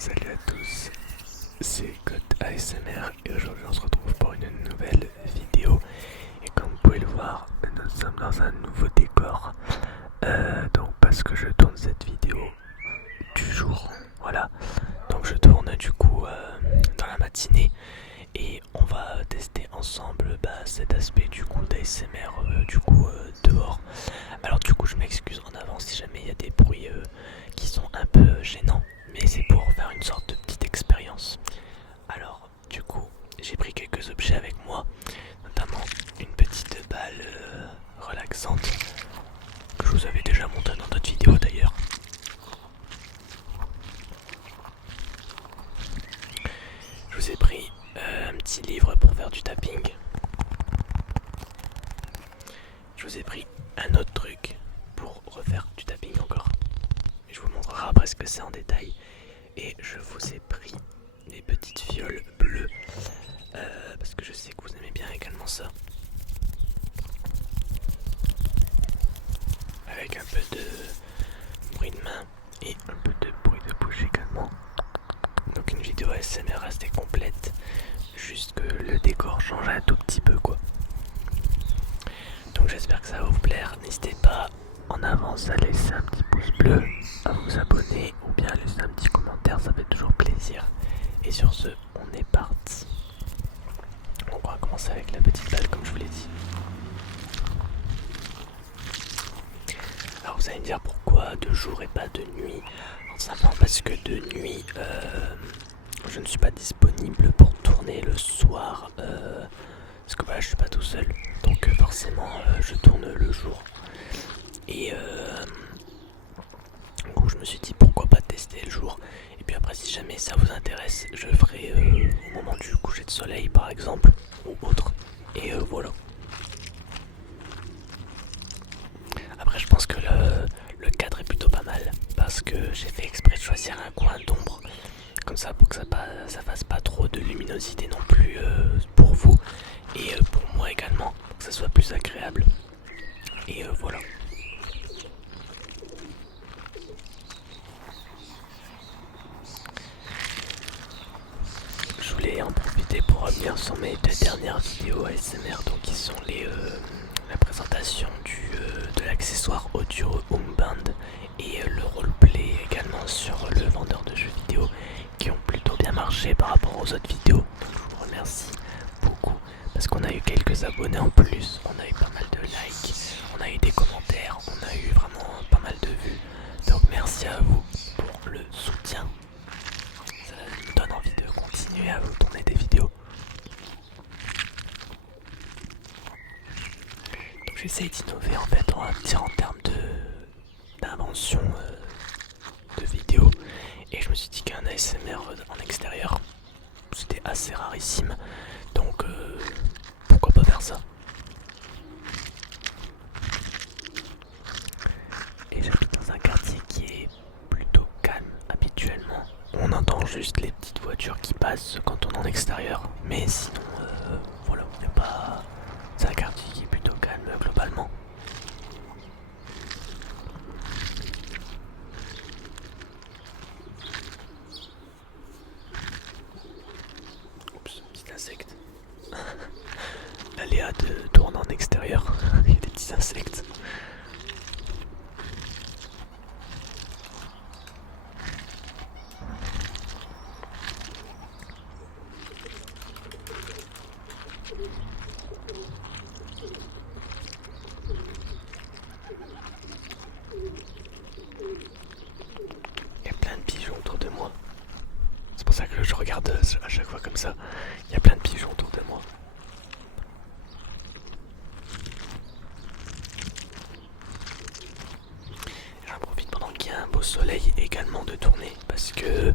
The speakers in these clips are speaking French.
Salut à tous, c'est Code ASMR et aujourd'hui on se retrouve pour une nouvelle vidéo. Et comme vous pouvez le voir, nous sommes dans un nouveau décor. Donc parce que je tourne cette vidéo du jour, voilà. Donc je tourne du coup dans la matinée et on va tester ensemble cet aspect du coup d'ASMR dehors. Alors du coup je m'excuse en avance si jamais il y a des bruits qui sont un peu gênants, mais c'est pour faire une sorte de petite expérience. Alors du coup j'ai pris quelques objets avec moi, notamment une petite balle relaxante que je vous avais déjà montré dans d'autres vidéos d'ailleurs. Je vous ai pris un petit livre pour faire du tapping. Je vous ai pris un autre truc pour refaire du tapping encore. Je vous montrerai après ce que c'est en détail. Et je vous ai pris des petites fioles bleues parce que je sais que vous aimez bien également ça. Avec un peu de bruit de main et un peu de bruit de bouche également. Donc une vidéo ASMR assez complète, juste que le décor change un tout petit peu quoi. Donc j'espère que ça va vous plaire. N'hésitez pas en avance à laisser un petit pouce bleu, à vous abonner ou bien à laisser un petit commentaire, ça fait toujours plaisir. Et sur ce, on est parti. On va commencer avec la petite balle comme je vous l'ai dit. Alors vous allez me dire pourquoi de jour et pas de nuit. Alors, simplement parce que de nuit, je ne suis pas disponible pour tourner le soir. Parce que voilà, je suis pas tout seul. Donc forcément, je tourne le jour. Et du coup, je me suis dit pourquoi pas tester le jour. Et puis après, si jamais ça vous intéresse, je ferai au moment du coucher de soleil par exemple, ou autre. Et voilà. Après, je pense que le cadre est plutôt pas mal. Parce que j'ai fait exprès de choisir un coin d'ombre. Comme ça, pour que ça fasse pas trop de luminosité non plus pour vous. Et pour moi également, pour que ça soit plus agréable. Et voilà. Je voulais en profiter pour revenir sur mes deux dernières vidéos ASMR, donc qui sont la présentation de l'accessoire audio Homeband et le roleplay également sur le vendeur de jeux vidéo, qui ont plutôt bien marché par rapport aux autres vidéos. Donc je vous remercie beaucoup parce qu'on a eu quelques abonnés en plus, on a eu pas mal de likes, on a eu des commentaires, on a eu vraiment pas mal de vues. Donc merci à vous pour le soutien. Ça me donne envie de continuer à vous tourner des vidéos. Donc j'essaye d'innover en fait, on va dire en termes d'invention de vidéos. Et je me suis dit qu'un ASMR en extérieur, c'était assez rarissime. Donc pourquoi pas faire ça. Et j'habite dans un quartier qui est plutôt calme habituellement. On entend juste les petites voitures qui passent quand on est en extérieur. Mais sinon, voilà, il n'y a pas... C'est un quartier qui est plutôt calme globalement. Oups, petit insecte. L'aléa de tourner en extérieur, il y a des petits insectes. Il y a plein de pigeons autour de moi. C'est pour ça que je regarde à chaque fois comme ça. Il y a plein de pigeons autour de moi. J'en profite pendant qu'il y a un beau soleil également de tourner parce que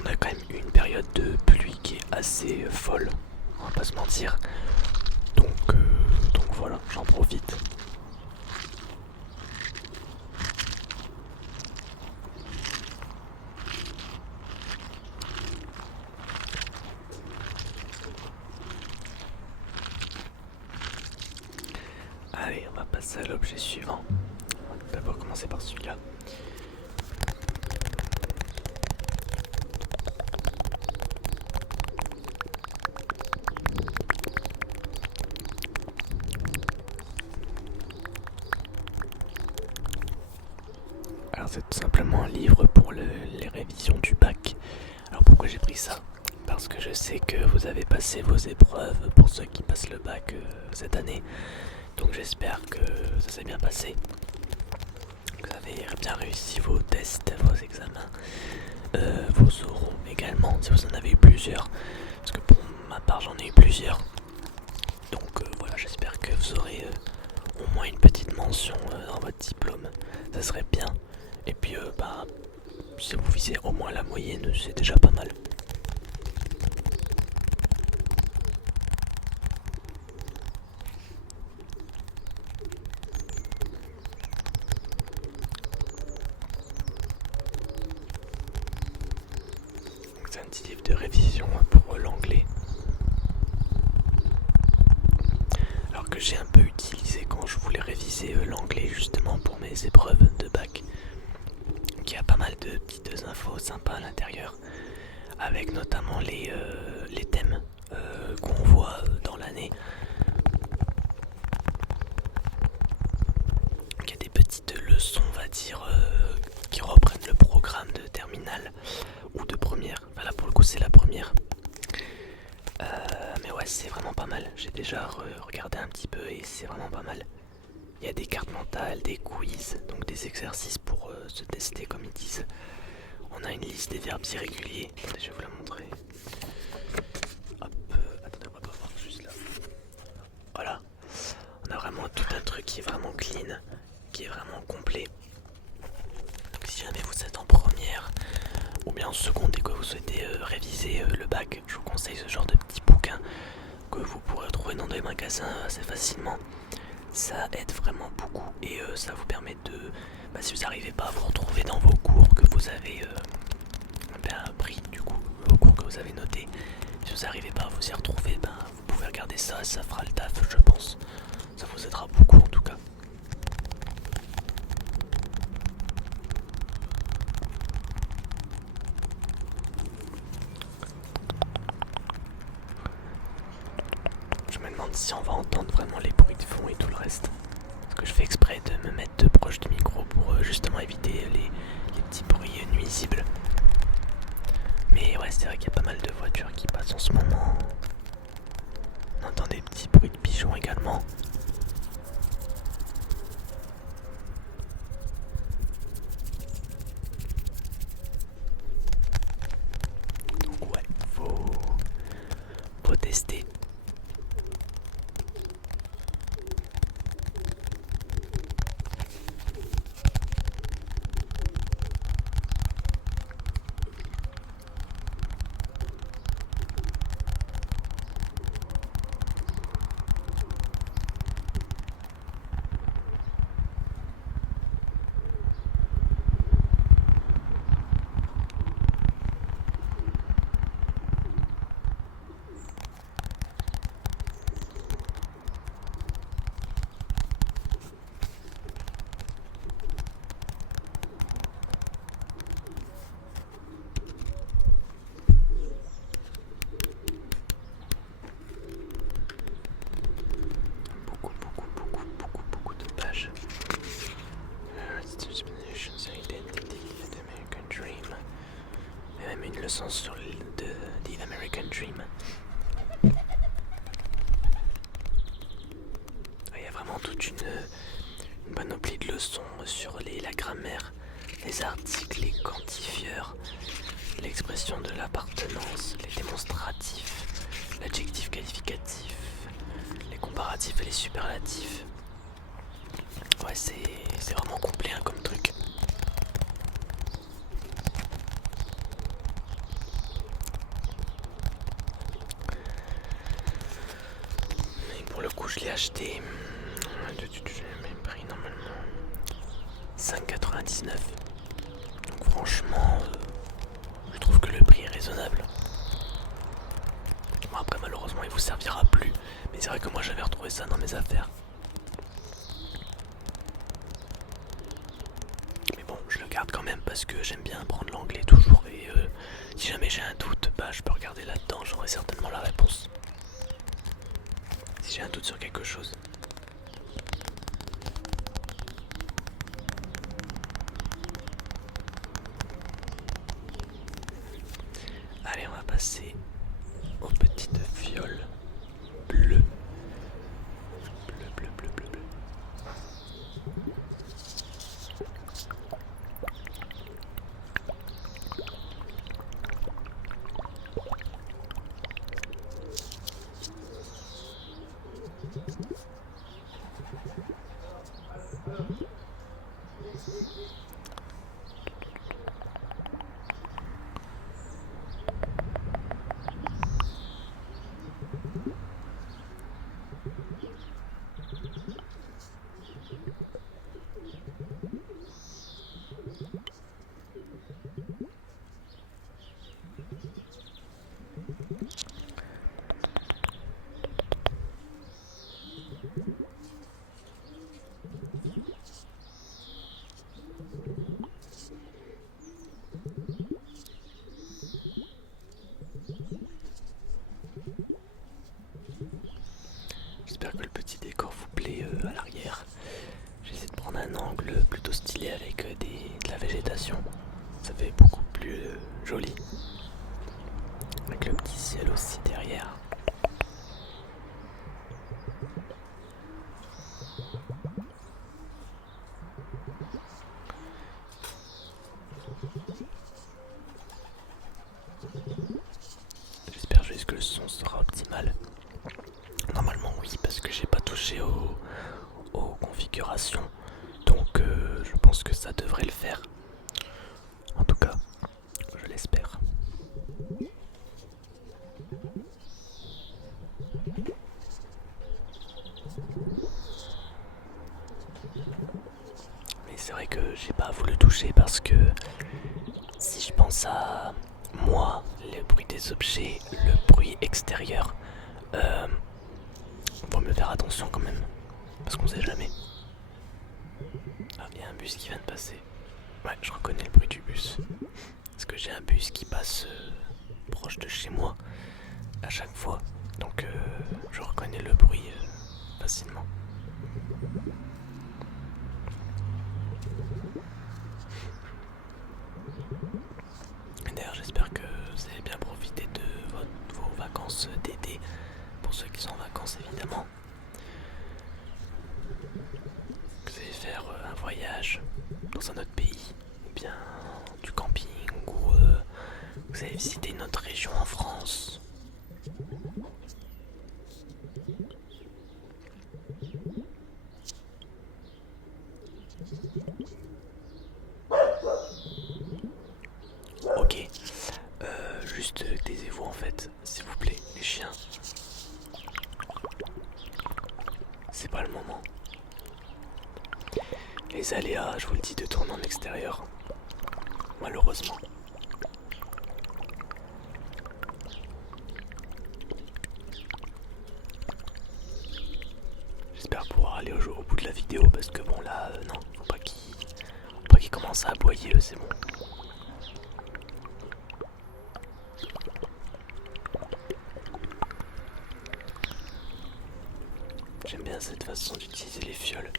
on a quand même eu une période de pluie qui est assez folle, on va pas se mentir. Donc voilà, j'en profite. Allez, on va passer à l'objet suivant. On va d'abord commencer par celui-là. c'est tout simplement un livre pour les révisions du bac. Alors pourquoi j'ai pris ça? Parce que je sais que vous avez passé vos épreuves pour ceux qui passent le bac cette année. Donc j'espère que ça s'est bien passé. Vous avez bien réussi vos tests, vos examens, vos oraux également, si vous en avez eu plusieurs. Parce que pour ma part j'en ai eu plusieurs. Donc voilà, j'espère que vous aurez au moins une petite mention dans votre diplôme. Ça serait bien. Et puis si vous visez au moins la moyenne, c'est déjà pas mal. C'est un petit livre de révision pour l'anglais. Alors que j'ai un peu utilisé quand je voulais réviser l'anglais justement pour mes épreuves de bac. Donc il y a pas mal de petites infos sympas à l'intérieur. Avec notamment les thèmes qu'on voit dans l'année. Il y a des petites leçons, on va dire, qui reprennent le programme de terminale ou de première. Enfin là pour le coup c'est la première. Mais ouais, c'est vraiment pas mal. J'ai déjà regardé un petit peu et c'est vraiment pas mal. Il y a des cartes mentales, des quiz, donc des exercices pour se tester comme ils disent. On a une liste des verbes irréguliers. Attendez, je vais vous la montrer. Hop, attendez, on va pas voir juste là. Voilà. On a vraiment tout un truc qui est vraiment clean, qui est vraiment complet. Donc si jamais vous êtes en première ou bien en seconde et que vous souhaitez réviser le bac, je vous conseille ce genre de petits bouquins que vous pourrez trouver dans des magasins assez facilement. Ça aide vraiment beaucoup et ça vous permet de, si vous n'arrivez pas à vous retrouver dans vos cours que vous avez pris, du coup, vos cours que vous avez notés, si vous n'arrivez pas à vous y retrouver, vous pouvez regarder ça, ça fera le taf, je pense. Ça vous aidera beaucoup en tout cas. Je me demande si on va entendre vraiment les bruits de fond et tout le reste. Parce que je fais exprès de me mettre de proche du micro pour justement éviter les petits bruits nuisibles. Mais ouais, c'est vrai qu'il y a pas mal de voitures qui passent en ce moment. On entend des petits bruits de pigeons également. Donc ouais, faut tester. Beaucoup de pages. Il y a même une leçon sur The American Dream. Il y a vraiment toute une panoplie de leçons sur la grammaire, les articles, les quantifieurs, l'expression de l'appartenance, les démonstratifs, l'adjectif qualificatif, les comparatifs et les superlatifs. Ouais, c'est vraiment complet comme truc. Et pour le coup, je l'ai acheté. J'ai même pris normalement 5,99. Donc franchement, je trouve que le prix est raisonnable. Bon, après malheureusement il vous servira plus. Mais c'est vrai que moi j'avais retrouvé ça dans mes affaires. Mais bon, je le garde quand même parce que j'aime bien apprendre l'anglais toujours. Et si jamais j'ai un doute, je peux regarder là-dedans, j'aurai certainement la réponse. Si j'ai un doute sur quelque chose. passer aux petites fioles bleues. Bleu, bleu, bleu, bleu, bleu. J'espère que le petit décor vous plaît à l'arrière. J'essaie de prendre un angle plutôt stylé avec de la végétation. Ça fait beaucoup plus joli. Avec le petit ciel aussi derrière. J'espère juste que le son sera optimal. Normalement oui, parce que j'ai pas touché aux configurations. Donc je pense que ça devrait le faire. En tout cas, je l'espère. Mais c'est vrai que j'ai pas voulu toucher parce que si je pense à moi, le bruit des objets, le bruit extérieur, faut me faire attention quand même. Parce qu'on sait jamais. Ah, il y a un bus qui vient de passer. Ouais, je reconnais le bruit du bus. Parce que j'ai un bus qui passe proche de chez moi à chaque fois. Donc je reconnais le bruit facilement. D'ailleurs, j'espère que vous avez bien profité de vos vacances d'été. Pour ceux qui sont en vacances, évidemment. Que vous allez faire un voyage dans un autre pays, ou bien du camping, ou vous allez visiter une autre région en France. Ok, juste taisez-vous en fait, s'il vous plaît, les chiens. C'est pas le moment. Les aléas, je vous le dis, de tourner en extérieur. Malheureusement. J'espère pouvoir aller au bout de la vidéo parce que bon là, non, faut pas qu'ils commencent à aboyer, c'est bon. J'aime bien cette façon d'utiliser les fioles.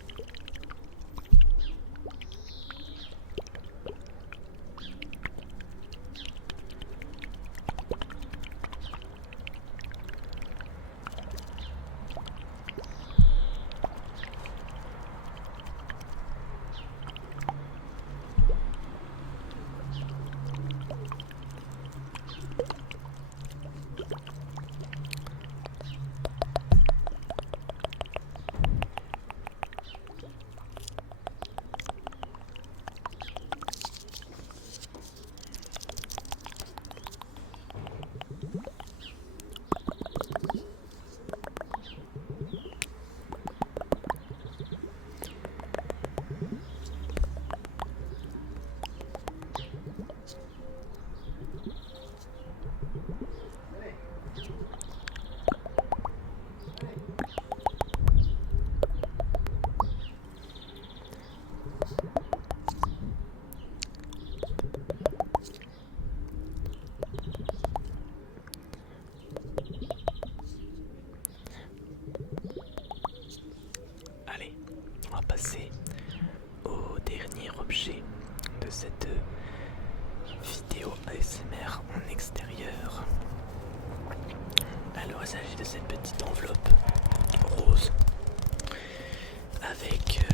vidéo ASMR en extérieur. Alors il s'agit de cette petite enveloppe rose avec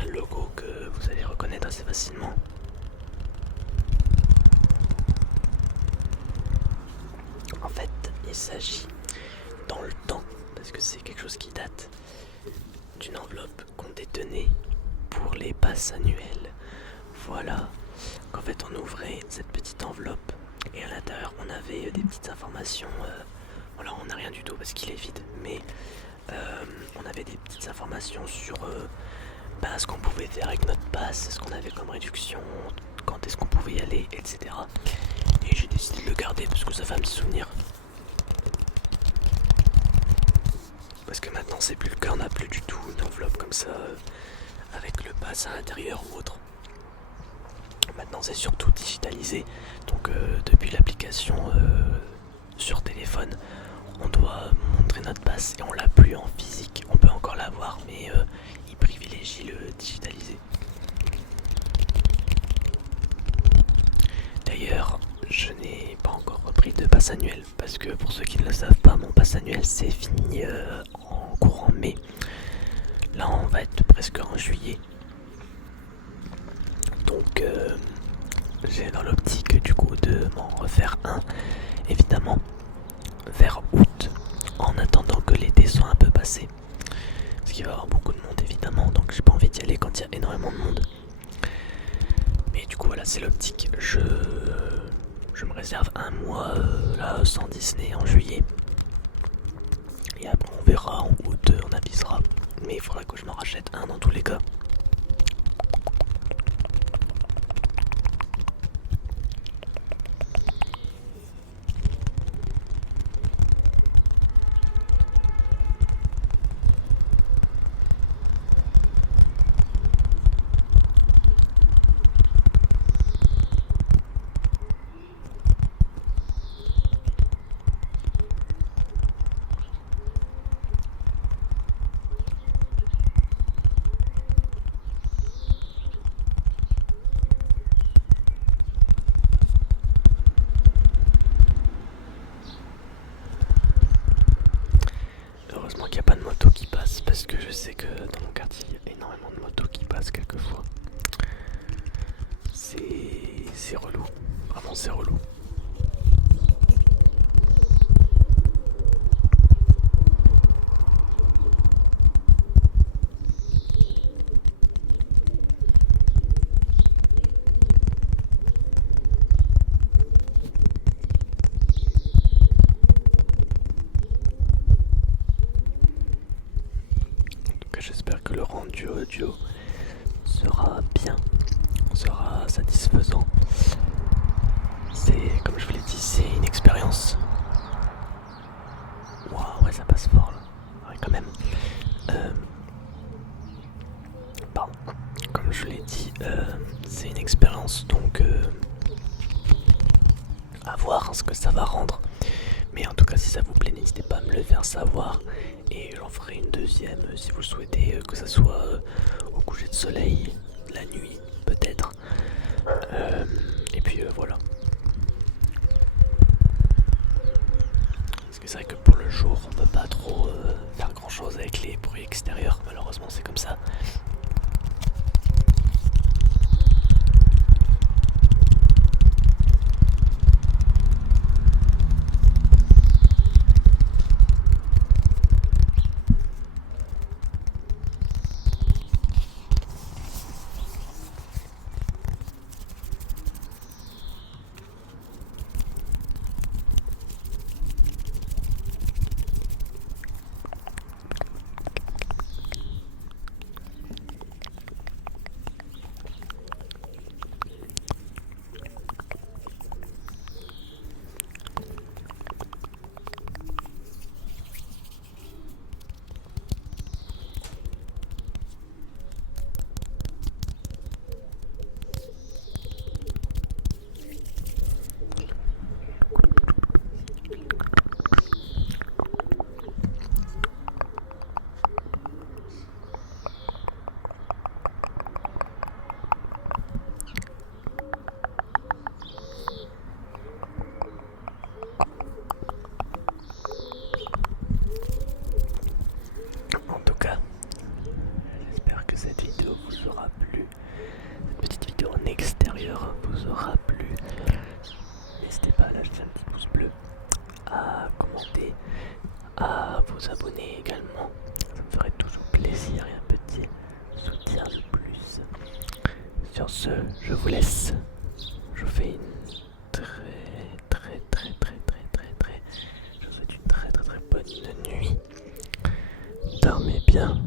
un logo que vous allez reconnaître assez facilement. En fait, il s'agit dans le temps, parce que c'est quelque chose qui date, d'une enveloppe qu'on détenait pour les passes annuelles. Voilà, qu'en fait on ouvrait cette petite enveloppe et à l'intérieur on avait des petites informations. Voilà, on n'a rien du tout parce qu'il est vide, mais on avait des petites informations sur ce qu'on pouvait faire avec notre passe, ce qu'on avait comme réduction, quand est-ce qu'on pouvait y aller, etc. Et j'ai décidé de le garder parce que ça fait un petit souvenir. Parce que maintenant c'est plus le cas, on n'a plus du tout une enveloppe comme ça avec le pass à l'intérieur ou autre. Maintenant c'est surtout digitalisé, donc depuis l'application sur téléphone, on doit montrer notre passe et on l'a plus en physique. On peut encore l'avoir, mais il privilégie le digitalisé. D'ailleurs, je n'ai pas encore repris de passe annuel parce que pour ceux qui ne le savent pas, mon passe annuel c'est fini en courant mai. Là, on va être presque en juillet. Donc, j'ai dans l'optique du coup de m'en refaire un, évidemment, vers août, en attendant que l'été soit un peu passé. Parce qu'il va y avoir beaucoup de monde évidemment, donc j'ai pas envie d'y aller quand il y a énormément de monde. Mais du coup voilà, c'est l'optique. Je me réserve un mois là sans Disney en juillet. Et après on verra en août, on avisera. Mais il faudra que je m'en rachète un dans tous les cas. Heureusement qu'il n'y a pas de moto qui passe parce que je sais que dans mon quartier il y a énormément de motos qui passent quelquefois. C'est relou, vraiment c'est relou. J'espère que le rendu audio sera bien, sera satisfaisant. C'est, comme je vous l'ai dit, c'est une expérience. Waouh, ouais, ça passe fort là. Ouais, quand même. Pardon. Comme je vous l'ai dit, c'est une expérience, donc à voir ce que ça va rendre. Mais en tout cas, si ça vous plaît, n'hésitez pas à me le faire savoir. Et j'en ferai une deuxième si vous le souhaitez, que ça soit au coucher de soleil, la nuit peut-être. Et puis voilà. Parce que c'est vrai que pour le jour, on peut pas trop faire grand chose avec les bruits extérieurs. Malheureusement, c'est comme ça. l'aventure vous aura plu. N'hésitez pas à lâcher un petit pouce bleu, à commenter, à vous abonner également. Ça me ferait toujours plaisir et un petit soutien de plus. Sur ce, je vous laisse. Je vous fais une je vous souhaite une très bonne nuit. Dormez bien.